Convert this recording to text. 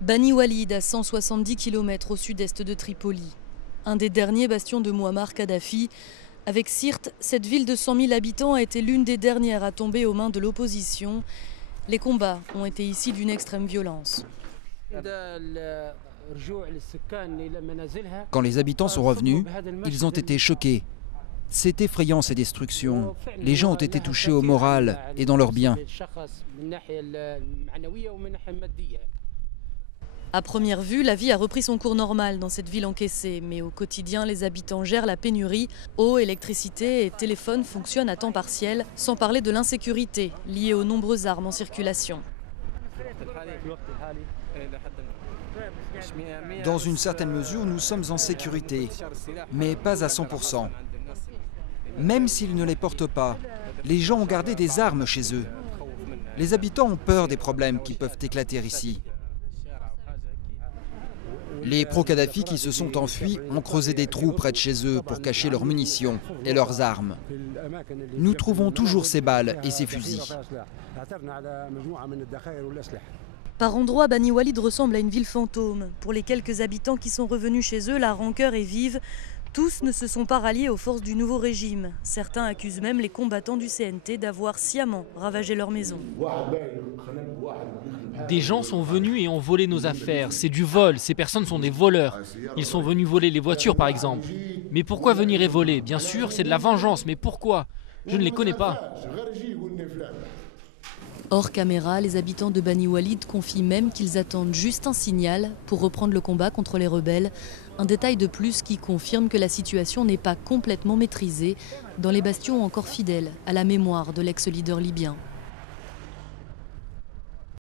Bani Walid, à 170 km au sud-est de Tripoli. Un des derniers bastions de Mouammar Kadhafi. Avec Sirte, cette ville de 100 000 habitants a été l'une des dernières à tomber aux mains de l'opposition. Les combats ont été ici d'une extrême violence. Quand les habitants sont revenus, ils ont été choqués. C'est effrayant ces destructions. Les gens ont été touchés au moral et dans leurs biens. À première vue, la vie a repris son cours normal dans cette ville encaissée. Mais au quotidien, les habitants gèrent la pénurie. Eau, électricité et téléphone fonctionnent à temps partiel, sans parler de l'insécurité liée aux nombreuses armes en circulation. Dans une certaine mesure, nous sommes en sécurité, mais pas à 100%. Même s'ils ne les portent pas, les gens ont gardé des armes chez eux. Les habitants ont peur des problèmes qui peuvent éclater ici. Les pro-Kadhafi qui se sont enfuis ont creusé des trous près de chez eux pour cacher leurs munitions et leurs armes. Nous trouvons toujours ces balles et ces fusils. Par endroits, Bani Walid ressemble à une ville fantôme. Pour les quelques habitants qui sont revenus chez eux, la rancœur est vive. Tous ne se sont pas ralliés aux forces du nouveau régime. Certains accusent même les combattants du CNT d'avoir sciemment ravagé leur maison. Des gens sont venus et ont volé nos affaires. C'est du vol, ces personnes sont des voleurs. Ils sont venus voler les voitures par exemple. Mais pourquoi venir et voler? Bien sûr, c'est de la vengeance, mais pourquoi? Je ne les connais pas. Hors caméra, les habitants de Bani Walid confient même qu'ils attendent juste un signal pour reprendre le combat contre les rebelles. Un détail de plus qui confirme que la situation n'est pas complètement maîtrisée dans les bastions encore fidèles à la mémoire de l'ex-leader libyen.